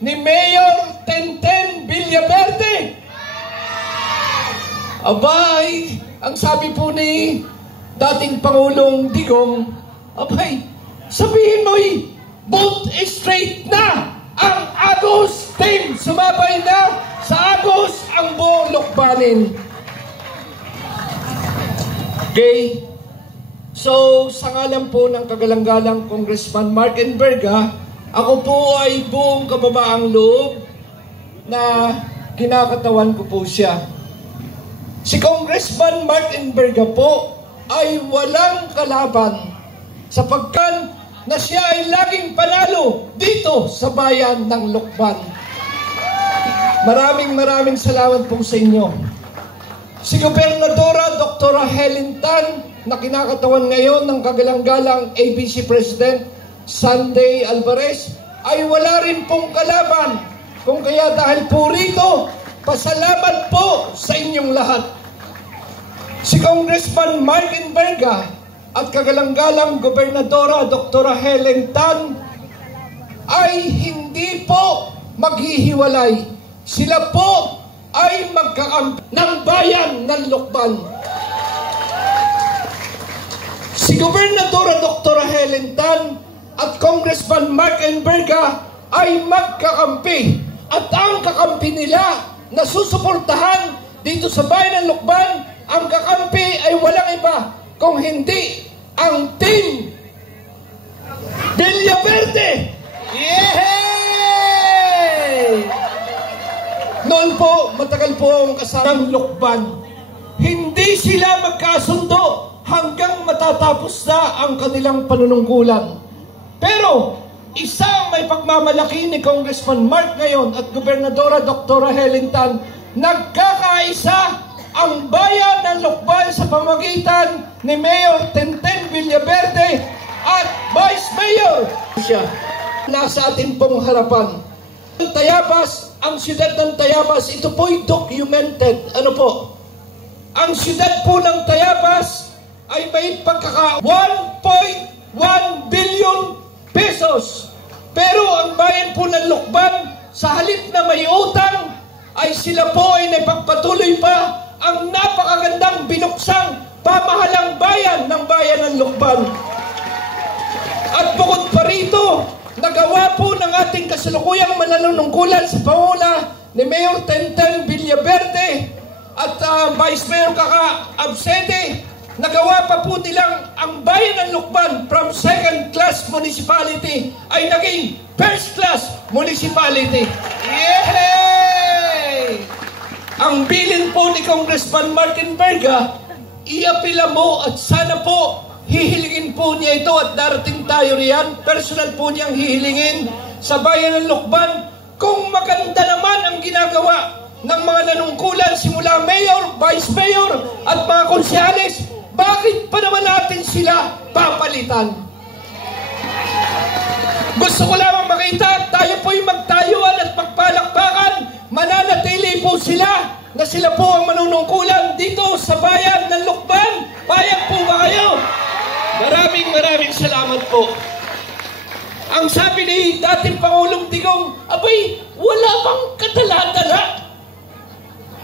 ni Mayor Tenten Villaverde. Abay, ang sabi po ni dating Pangulong Digong, abay, sabihin mo'y vote straight na ang Agos team. Sumabay na sa Agos ang buong Lukbanin. Okay? So, sa ngalan po ng kagalang-galang Congressman Mark Enverga, ako po ay buong kababaang loob na kinakatawan ko po siya. Si Congressman Mark Enverga po ay walang kalaban sapagkat na siya ay laging panalo dito sa bayan ng Lukban. Maraming salamat po sa inyo. Si Gobernadora Dr. Helen Tan na kinakatawan ngayon ng kagalang-galang ABC President Sunday Alvarez ay wala rin pong kalaban. Kung kaya dahil po rito, pasalamat po sa inyong lahat. Si Congressman Mark Enverga at kagalang-galang Gobernadora Dr. Helen Tan ay hindi po maghihiwalay. Sila po ay magkakampi ng bayan ng Lukban. Si Gobernadora Dr. Helen Tan at Congressman Mark Enverga ay magkakampi. At ang kakampi nila na susuportahan dito sa bayan ng Lukban, ang kakampi ay walang iba kung hindi ang Team Villaverde. Yay! Noon po, matagal po ang kasamang Lukban. Hindi sila magkasundo hanggang matatapos na ang kanilang panunungkulan. Pero, isang may pagmamalaki ni Congressman Mark ngayon at Gobernadora Dr. Helen Tan, nagkakaisa ang bayan ng Lukban sa pamamagitan ni Mayor Tenten Villaverde at Vice Mayor siya. Nasa atin pong harapan. Tayabas, ang siyudad ng Tayabas, ito po'y documented. Ano po? Ang siyudad po ng Tayabas ay may pagkaka 1.1 billion pesos. Pero ang bayan po ng Lukban, sa halip na may utang, ay sila po ay napagpatuloy pa ang napakagandang binuksang pamahalang bayan ng bayan ng Lukban. At bukod pa rito, nagawa po ng ating kasalukuyang mananungkulan sa panguna ni Mayor Tenten Villaverde at Vice Mayor Kaka Absede, nagawa pa po nilang ang bayan ng Lukban from second-class municipality ay naging first-class municipality. Yay! Ang bilin po ni Congressman Mark Enverga, iapila mo at sana po hihilingin po niya ito at darating tayo riyan. Personal po niyang hihilingin sa bayan ng Lukban kung maganda naman ang ginagawa ng mga nanungkulan simula Mayor, Vice Mayor at mga konsyales, bakit pa naman natin sila papalitan? Gusto ko lamang makita, tayo po'y magtayuan at magpalakpakan, mananatili po sila na sila po ang manunungkulan dito sa bayan ng Lukban. Bayan po ba kayo? Maraming salamat po. Ang sabi ni dating Pangulong Digong, abay, wala bang kadala-dala?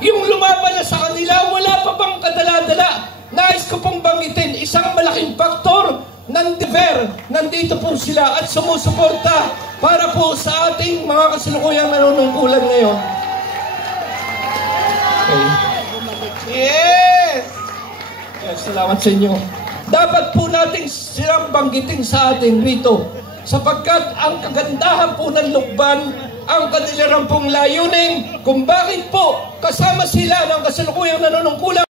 Yung lumaban na sa kanila, wala pa bang kadala-dala? Nais ko pong banggitin, isang malaking faktor ng dever. Nandito po sila at sumusuporta para po sa ating mga kasalukuyang nanunungkulan ngayon. Okay. Yes! Salamat sa inyo. Dapat po natin silang banggitin sa atin rito sapagkat ang kagandahan po ng Lukban, ang kanilang pong layunin kung bakit po kasama sila ng kasalukuyang nanunungkulan